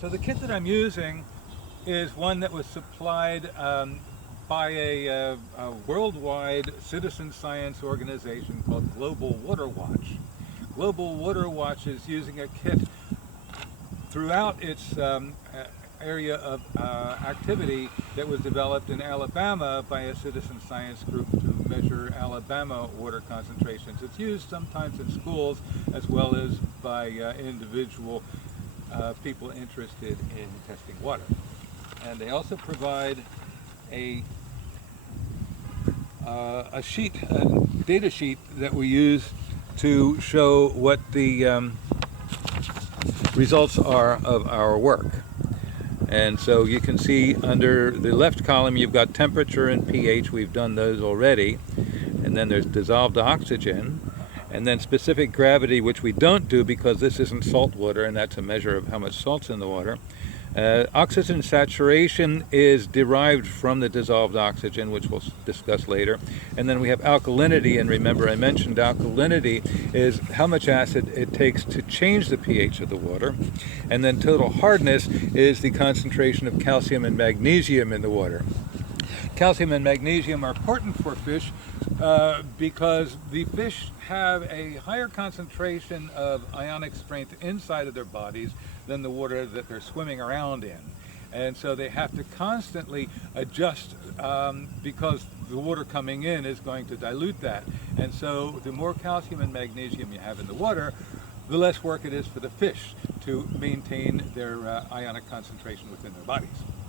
So the kit that I'm using is one that was supplied by a worldwide citizen science organization called Global Water Watch. Global Water Watch is using a kit throughout its area of activity that was developed in Alabama by a citizen science group to measure Alabama water concentrations. It's used sometimes in schools as well as by individual people interested in testing water. And they also provide a data sheet that we use to show what the results are of our work. And so you can see under the left column you've got temperature and pH. We've done those already. And then there's dissolved oxygen, and then specific gravity, which we don't do because this isn't salt water, and that's a measure of how much salt's in the water. Oxygen saturation is derived from the dissolved oxygen, which we'll discuss later. And then we have alkalinity, and remember I mentioned alkalinity is how much acid it takes to change the pH of the water. And then total hardness is the concentration of calcium and magnesium in the water. Calcium and magnesium are important for fish because the fish have a higher concentration of ionic strength inside of their bodies than the water that they're swimming around in. And so they have to constantly adjust because the water coming in is going to dilute that. And so the more calcium and magnesium you have in the water, the less work it is for the fish to maintain their ionic concentration within their bodies.